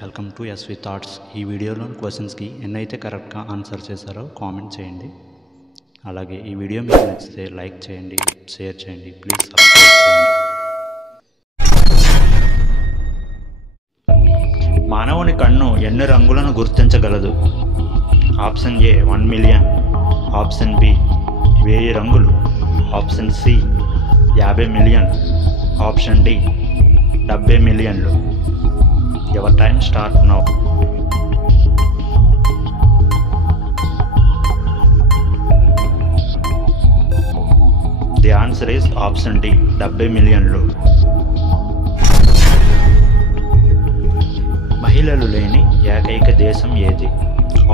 Welcome to SV thoughts. ఈ వీడియోలోని క్వశ్చన్స్కి ఎన్నైతే కరెక్ట్గా ఆన్సర్ చేశారో కామెంట్ చేయండి. అలాగే ఈ వీడియో మీకు నచ్చితే లైక్ చేయండి, షేర్ చేయండి, ప్లీజ్ సబ్స్క్రైబ్ చేయండి. మానవుని కన్ను ఎన్ని రంగులను గుర్తించగలదు? Option A 1 million, option B 1000 రంగులు, option C 50 million, option D 70 మిలియన్లు. Your time start now. The answer is option D 70 మిలియన్లు. మహిళలు లేని ఏకైక దేశం ఏది?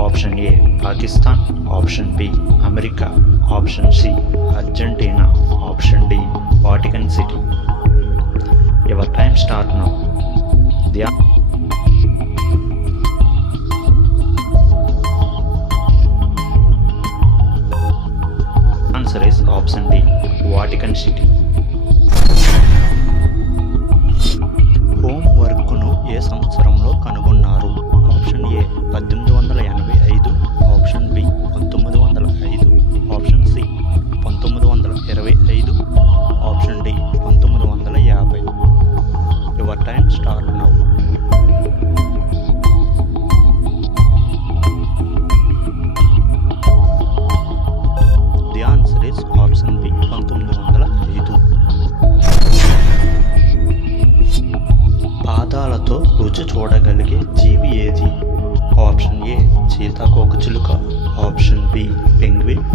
Option A Pakistan, option B America, option C Argentina, option D Vatican City. Your time start now. The answer is option D Vatican City. హోమ్ వర్క్ను ఏ సంవత్సరంలో కనుగొన్నారు? Option A 1885, option B 1905, option C 1925, option D 1950. Your time start now. The answer is option B 1905. పాదాలతో రుచి చూడగలిగే జీవి ఏది? ఆప్షన్ ఏ సీతాకోకచిలుక, option B penguin,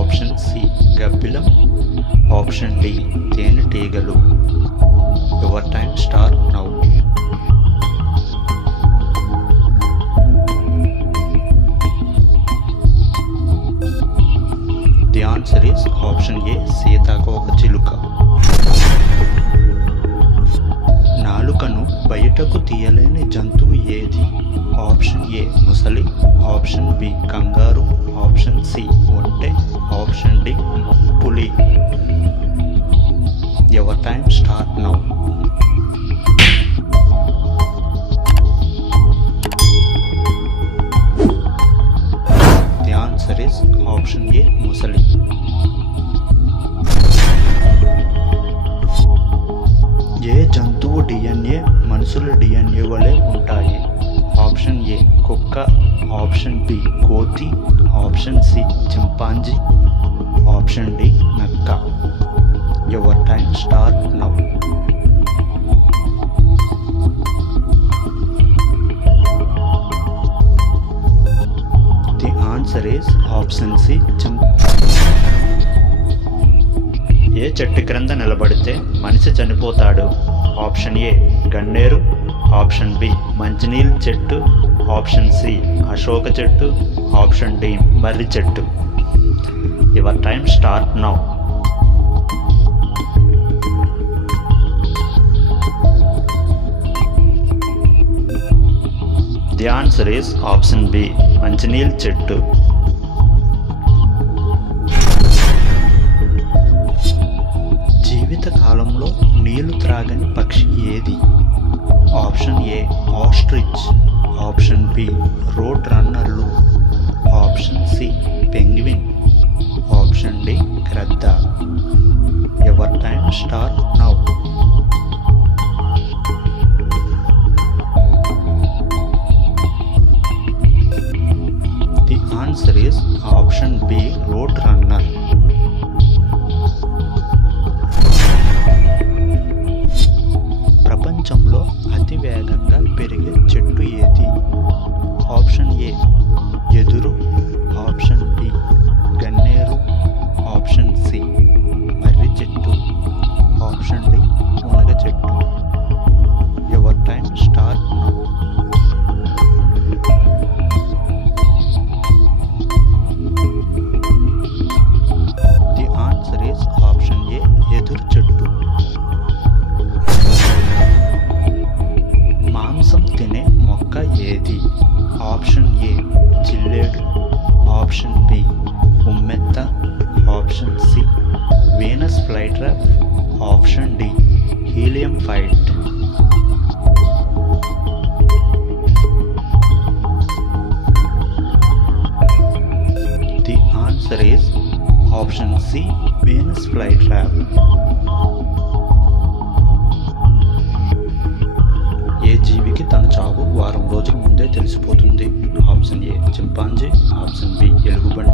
option C గబ్బిలం, ఆప్షన్ డి తేనెటీగలు. Your time start now. The answer is option A సీతాకోకచిలుక. నాలుకను బయటకు తీయలేని జంతువు ఏది? ఆప్షన్ ఏ ముసలి, option B kangaroo, option C ఒంటె, ఆప్షన్ డి పులి. Your time start now. The answer is option A ముసలి. ఏ జంతువు డిఎన్ఏ మనుషుల డిఎన్ఏ వలె ఉంటాయి? ఆప్షన్ ఏ కుక్క, ఆప్షన్ బి కోతి, option C chimpanzee, option D నక్క. Your time start now. The answer is option C ఏ చెట్టు క్రింద నిలబడితే మనిషి చనిపోతాడు? ఆప్షన్ ఏ గన్నేరు, ఆప్షన్ బి మంచినీళ్ళ చెట్టు, ఆప్షన్ సి అశోక చెట్టు, ఆప్షన్ డి మర్రి చెట్టు. Your time start now. The answer is option B మంచినీళ్ళ చెట్టు. జీవితకాలంలో నీళ్లు త్రాగని పక్షి ఏది? Option A ostrich, option B road రన్నర్లు, option C penguin, option D గ్రద్ద. Your time start now. The answer is option B road runner. ప్రపంచంలో అతి వేగంగా పెరిగే చెట్టు ఏది? ఆప్షన్ ఏ ఎదురు, ఆప్షన్ బి గన్నేరు, ఆప్షన్ సి మర్రి చెట్టు, ఆప్షన్ డి మునగ చెట్టు. Your time start now. The answer is option A ఎదురు చెట్టు. మాంసం తినే మొక్క ఏది? ఆప్షన్ ఏ జిల్లేడు, ఆప్షన్ బి ఉమ్మెత్త, option C Venus flytrap, option D helium ఫైట్. C Venus fly trap. ఏ జీవికి తన చావు వారం రోజుల ముందే తెలిసిపోతుంది? Option A chimpanzee, option B ఎలుగుబంటి,